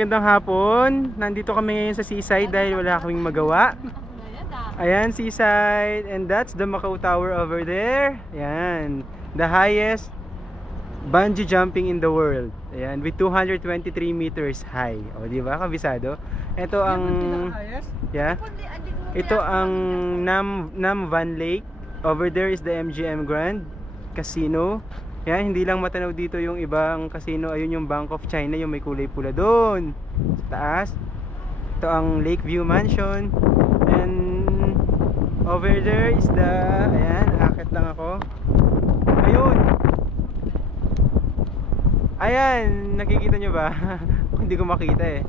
Magandang hapon. Nandito kami ngayon sa seaside dahil wala kaming magawa. Ayan, seaside. And that's the Macau Tower over there. Ayan. The highest bungee jumping in the world. Ayan, with 223 meters high. O, di ba? Kabisado. Ito ang... Yeah. Ito ang Nam Van Lake. Over there is the MGM Grand Casino. Yan, hindi lang matanaw dito yung ibang casino. Ayun yung Bank of China, yung may kulay pula doon sa taas. Ito ang Lakeview Mansion. And over there is the... Ayan, akit lang ako. Ayun. Ayan, nakikita nyo ba? Hindi ko makita eh.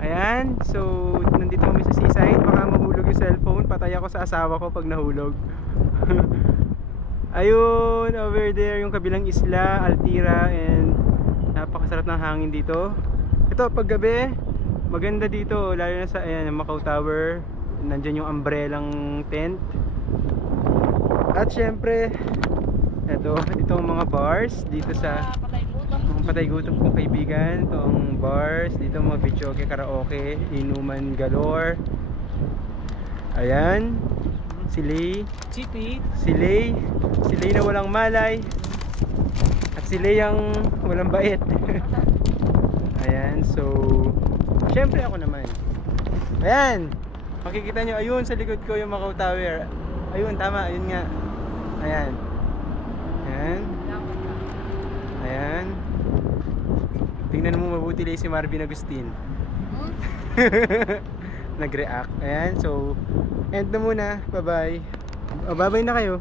Ayan, so nandito kami sa seaside. Baka mahulog yung cellphone. Patay ako sa asawa ko pag nahulog. Ayun, over there yung kabilang isla, Altira, and napakasarap ng hangin dito. Ito, pag gabi, maganda dito, lalo na sa ayan, Macau Tower. Nandyan yung umbrellang tent. At syempre, itong mga bars dito sa mga patay gutom kong kaibigan. Itong bars, dito mga videoke, karaoke, inuman galore. Ayan. Si Lay, si Lay na walang malay, at si Lay ang walang bait. Ayan, so syempre ako naman. Ayan, makikita nyo, ayun sa likod ko yung Macau Tower. Ayun, tama, ayun nga. Ayan. Ayan. Ayan. Tingnan mo mabuti Lay si Marvin Agustin. Nag-react. Ayan, so end na muna. Bye-bye. Bye-bye na kayo.